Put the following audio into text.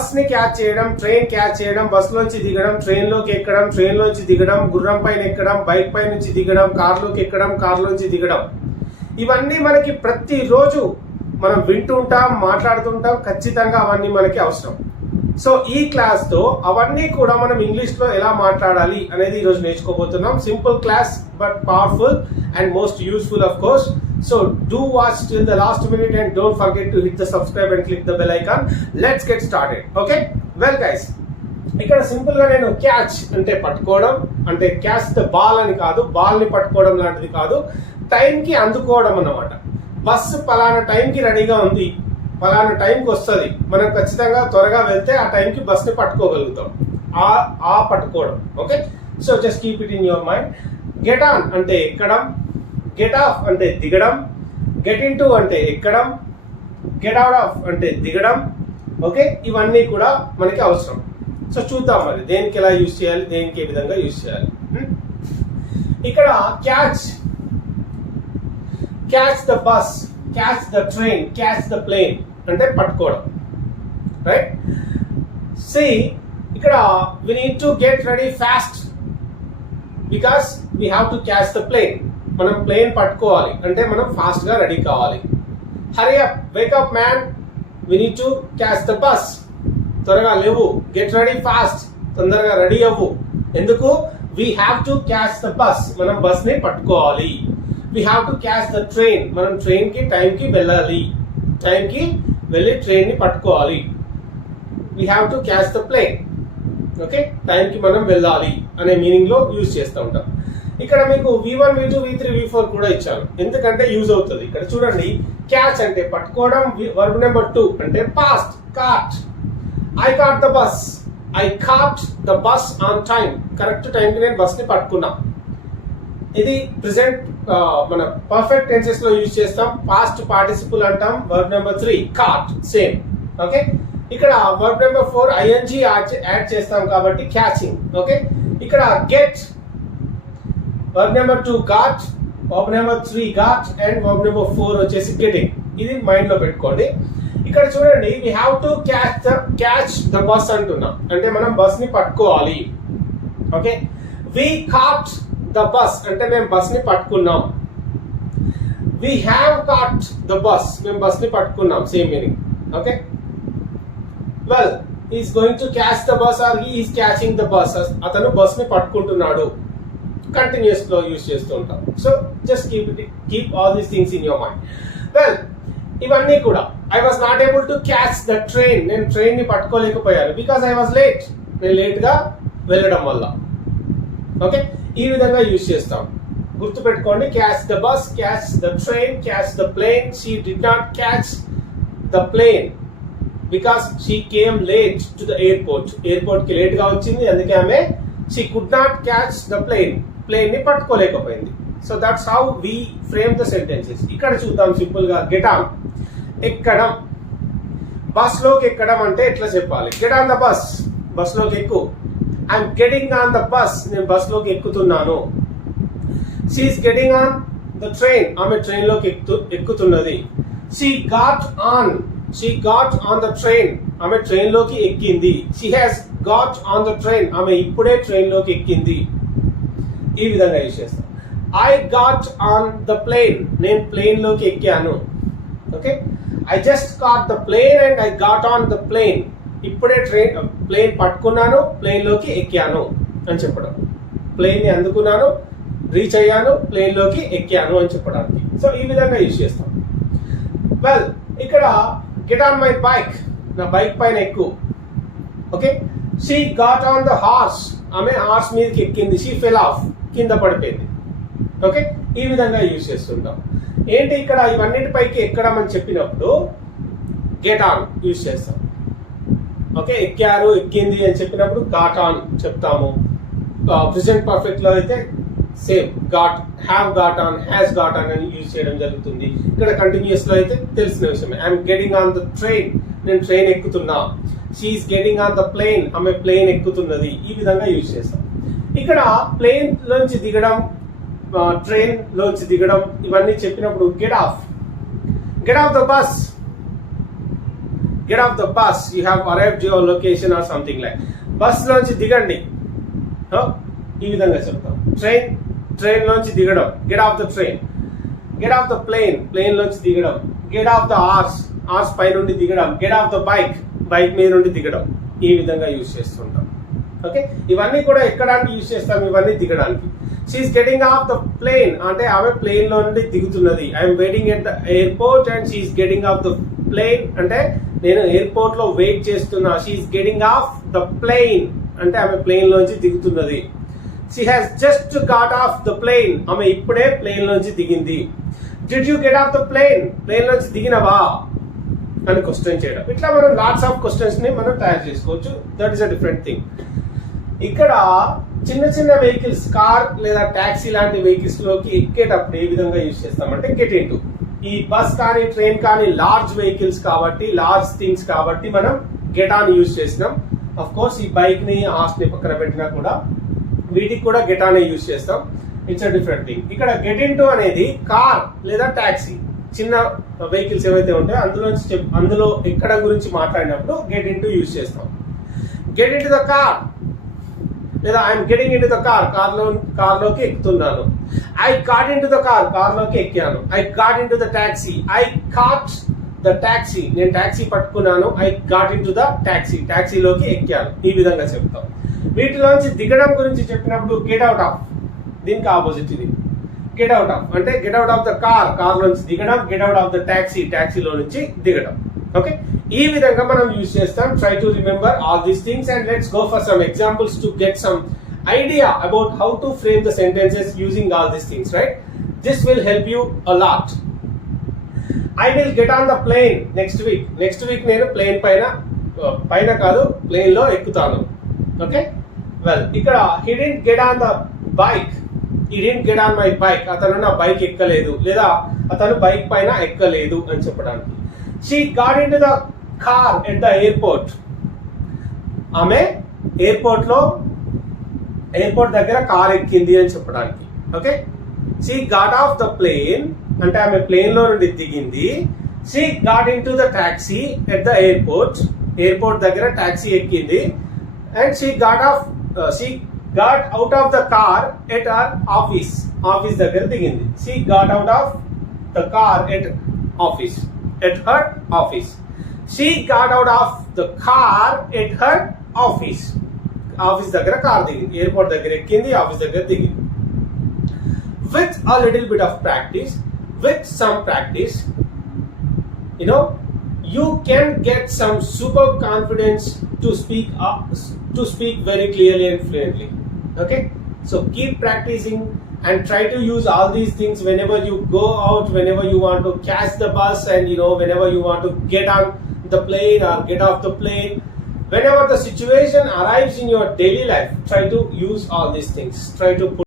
Bus ని catch చేయడం, train catch చేయడం, బస్ లోంచి దిగడం, ట్రైన్ లోకి ఎక్కడం, ట్రైన్ లోంచి దిగడం, గుర్రం పైన ఎక్కడం, బైక్ పై నుంచి దిగడం, కార్ లోకి ఎక్కడం, కార్ లోంచి దిగడం, ఇవన్నీ మనకి ప్రతిరోజు మనం వింటుంటాం, మాట్లాడుతుంటాం. ఖచ్చితంగా అవన్నీ మనకి అవసరం. సో ఈ క్లాస్ తో అవన్నీ కూడా మనం ఇంగ్లీష్ లో ఎలా మాట్లాడాలి అనేది ఈ రోజు నేర్చుకోబోతున్నాం. Simple class but powerful and most useful of course. So do watch till the last minute and don't forget to hit the subscribe and click the bell icon. Let's get started. Okay? Well guys, ఇక్కడ simple గా నేను catch అంటే పట్టుకోవడం, అంటే catch the ball అని కాదు, ball ని పట్టుకోవడం లాంటిది కాదు, టైం కి అందుకోవడం అన్నమాట. బస్సు పలానా టైం కి రెడీగా ఉంది, పలానా టైంకి వస్తుంది, మనం ఖచ్చితంగా త్వరగా వెళ్తే ఆ టైంకి బస్ ని పట్టుకోగలుగుతాం. ఆ పట్టుకోవడం. Okay, so just keep it in your mind. Get on అంటే ఎక్కడం, గెట్ ఆఫ్ అంటే దిగడం, గెట్ ఇన్ టు అంటే ఎక్కడం, గెట్ అవుట్ ఆఫ్ అంటే దిగడం. ఓకే, ఇవన్నీ కూడా మనకి అవసరం. సో చూద్దాం మరి దేనికి ఎలా యూజ్ చేయాలి, దేనికి ఏ విధంగా యూజ్ చేయాలి. ఇక్కడ catch, catch the bus, catch the train, catch the plane అంటే పట్టుకోవడం. రైట్, సి ఇక్కడ we need to get ready fast because we have to catch the plane. మనం ప్లేన్ పట్టుకోవాలి అంటే మనం ఫాస్ట్ గా రెడీ కావాలి. Hurry up, wake up man, we need to catch the bus. త్వరగా లేవు, గెట్ రెడీ ఫాస్ట్, తొందరగా రెడీ అవ్వు. ఎందుకు? We have to catch the bus, మనం బస్ ని పట్టుకోవాలి. We have to catch the train, మనం ట్రైన్ కి టైం కి వెళ్ళాలి, టైం కి వెళ్ళి ట్రైన్ ని పట్టుకోవాలి. We have to catch the plane. Okay, time కి మనం వెళ్ళాలి అనే మీనింగ్ లో యూజ్ చేస్తూ ఉంటాం. ఇక్కడ మీకు V1, V2, V3, V4 కూడా ఇచ్చాను, ఎందుకంటే యూజ్ అవుతుంది. ఇక్కడ చూడండి, క్యాచ్ అంటే పట్టుకోవడం, వర్బ్ నెంబర్ 2 అంటే past, caught. I caught the bus, I caught the bus on time, correct time కి నేను బస్ ని పట్టుకున్నా. ఇది ప్రెసెంట్ మన పర్ఫెక్ట్ టెన్సెస్ లో యూజ్ చేస్తాం. పాస్ట్ పార్టిసిపుల్ అంటాం. Verb number 3 caught, same. Okay, ఇక్కడ వర్బ్ నెంబర్ 4 ING యాడ్ చేస్తాం కాబట్టి క్యాచింగ్. ఓకే, ఇక్కడ get, verb number 2 got, verb number 3 got and verb number 4 వచ్చేసి గెటింగ్. ఇది మైండ్ లో పెట్టుకోండి. ఇక్కడ చూడండి, we have to catch the bus అంటున్నాం, అంటే మనం బస్ ని పట్టుకోవాలి. Okay, we caught the bus అంటే మేము బస్ ని పట్టుకున్నాం. We have caught the bus, మేము బస్ ని పట్టుకున్నాం, same meaning. Okay, well is going to catch the bus or he is catching the bus, అతను బస్ ని పట్టుకుంటున్నాడు. కంటిన్యూస్ లో యూజ్ చేస్తూ ఉంటాం. So just keep all these things in your mind. Well, ఇవన్నీ కూడా I was not able to catch the train, నేను train ని పట్టుకోలేకపోయాను బికాస్ ఐ వాజ్ లేట్, నేను లేట్ గా వెళ్ళడం వల్ల. ఓకే, ఈ విధంగా యూజ్ చేస్తాం. గుర్తు పెట్టుకోండి, catch the bus, catch the train, catch the plane. She did not catch the plane because she came late to the airport, airport కి లేట్ గా వచ్చింది, అందుకే ఆమె she could not catch the plane, plane ని పట్టుకోలేకపోయింది. So that's how we frame the sentences. ఇక్కడ చూద్దాం simple గా. గెట్ ఆన్, ఎక్కడం. బస్ లోకి ఎక్కడం అంటే ఎట్లా చెప్పాలి? Get on the bus, bus లోకి ఎక్కు. I'm getting on the bus, నేను బస్ లోకి ఎక్కుతున్నాను. She is getting on the train, ఆమె ట్రైన్ లోకి ఎక్కుతున్నది. She got on, she got on the train, ఆమె ట్రైన్ లోకి ఎక్కింది. She has got on the train, ఆమె ఇప్పుడే ట్రైన్ లోకి ఎక్కింది. ఈ విధంగా యూజ్ చేస్తాం. I got on the plane, నేను ప్లేన్ లోకి ఎక్కాను. Okay, I just got the plane and I got on the plane, ఇప్పుడే ప్లేన్ పట్టుకున్నాను, ప్లేన్ లోకి ఎక్కాను అని చెప్పడం. ప్లేన్ ని అందుకున్నాను, రీచ్ అయ్యాను, ప్లేన్ లోకి ఎక్కాను అని చెప్పడానికి. సో ఈ విధంగా యూజ్ చేస్తాం. వెల్, ఇక్కడ గెట్ ఆన్ మై బైక్, నా బైక్ పైన ఎక్కు. Okay, she got on the horse, ఆమె హార్స్ మీదకి ఎక్కింది. షీ ఫెల్ ఆఫ్, కింద పడిపోయింది. ఓకే, ఈ విధంగా యూజ్ చేస్తుంటాం. ఏంటి ఇక్కడ ఇవన్నిటిపైకి ఎక్కడం అని చెప్పినప్పుడు గెట్ ఆన్ యూజ్ చేస్తాం. ఓకే, ఎక్కారు, ఎక్కింది అని చెప్పినప్పుడు గాట్ ఆన్ చెప్తాము. ప్రెసెంట్ పర్ఫెక్ట్ లో అయితే same got, have got on, has got on అని యూజ్ చేయడం జరుగుతుంది. ఇక్కడ కంటిన్యూస్ లో అయితే తెలిసిన విషయం. I'm getting on the train, నేను ట్రైన్ ఎక్కుతున్నా. She's getting on the plane, ఆమె ప్లేన్ ఎక్కుతున్నది. ఈ విధంగా యూజ్ చేస్తాం. ఇక్కడ ప్లేన్ లోంచి దిగడం, ట్రైన్ లోంచి దిగడం ఇవన్నీ చెప్పినప్పుడు get off, get off the bus, get off the bus, you have arrived your location or something like. Bus లోంచి దిగండి, ఈ విధంగా చెప్తాం. ట్రైన్ లోంచి దిగడం, get off the train. get off the plane లోంచి దిగడం. get off the horse పై నుండి దిగడం. get off the bike మీద నుండి దిగడం. ఈ విధంగా యూజ్ చేస్తుంటాం. ఓకే, ఇవన్నీ కూడా ఎక్కడానికి యూజ్ చేస్తాం, ఇవన్నీ దిగడానికి. She's getting off the plane అంటే ఆమె ప్లేన్ లో నుండి దిగుతున్నది. I'm waiting at the airport and she's getting off the plane అంటే నేను ఎయిర్పోర్ట్ లో వెయిట్ చేస్తున్నా. She's getting off the plane అంటే ఆమె ప్లేన్ లోంచి దిగుతున్నది. She has just got off the plane, ఆమె ఇప్పుడే ప్లేన్ లోంచి దిగింది. Did you get off the plane లోంచి దిగినవా అని క్వశ్చన్ చేయడం. ఇట్లా మనం లాట్స్ ఆఫ్ క్వశ్చన్స్ ని మనం తయారు చేసుకోవచ్చు. That is a different thing. ఇక్కడ చిన్న చిన్న వెహికల్స్, కార్ లేదా టాక్సీ లాంటి వెహికల్స్ లోకి ఎక్కేటప్పుడు ఏ విధంగా యూజ్ చేస్తామంటే గెట్ ఇన్ టు. ఈ బస్ కానీ ట్రైన్ కానీ లార్జ్ వెహికల్స్ కాబట్టి, లార్జ్ థింగ్స్ కాబట్టి మనం గెట్ ఆన్ యూజ్ చేసినాం. అఫ్ కోర్స్ ఈ బైక్ ని హార్స్ ని పక్కన పెట్టినా కూడా వీటికి కూడా గెట్ ఆన్ యూజ్ చేస్తాం. It's a different thing. ఇక్కడ గెట్ ఇన్ టు అనేది కార్ లేదా టాక్సీ, చిన్న వెహికల్స్ ఏవైతే ఉంటాయో అందులో ఎక్కడ గురించి మాట్లాడినప్పుడు గెట్ ఇన్ టు యూజ్ చేస్తాం. Get into the car లేదా I'm getting into the car లోకి ఎక్కుతున్నాను. I got into the car లోకి ఎక్కాను. I got into the taxi, I caught the taxi, నేను taxi పట్టుకున్నాను. I got into the టాక్సీలోకి ఎక్కాను. ఈ విధంగా చెప్తాం. వీటిలోంచి దిగడం గురించి చెప్పినప్పుడు గెట్ అవుట్ ఆఫ్, దీనికి ఆపోజిట్ ఇది. గెట్ అవుట్ ఆఫ్ అంటే get out of the car లోంచి దిగడం. గెట్ అవుట్ ఆఫ్ ద టాక్సీలో నుంచి దిగడం. ఓకే, ఈ విధంగా మనం యూజ్ చేస్తాం. Try to remember all these things and let's go for some examples to get some idea about how to frame the sentences using all these things, right? This will help you a lot. I will get on the plane next week. Next week నేను plane పైన కాదు plane లో ఎక్కుతాను. Okay, well ఇక్కడ he didn't get on the bike, he didn't get on my bike, అతను నా bike ఎక్కలేదు లేదా అతను బైక్ పైన ఎక్కలేదు అని చెప్పడానికి. She got into the car at the airport, ఆమె ఎయిర్పోర్ట్ దగ్గర కార్ ఎక్కింది అని చెప్పడానికి. Okay, she got off the plane అంటే ఆమె ప్లేన్ లో నుండి దిగింది. She got into the taxi at the airport దగ్గర టాక్సీ ఎక్కింది. And she got out of the car at her office దగ్గర దిగింది. She got out of the car at her office. She got out of the car at her office దగ్గర car దిగింది. Airport దగ్గర ఎక్కింది, office దగ్గర దిగింది. With a little bit of practice, with some practice, you can get some super confidence to speak very clearly and fluently. Okay, so keep practicing and try to use all these things whenever you go out, whenever you want to catch the bus, and whenever you want to get on the plane or get off the plane. Whenever the situation arrives in your daily life, try to use all these things. Try to put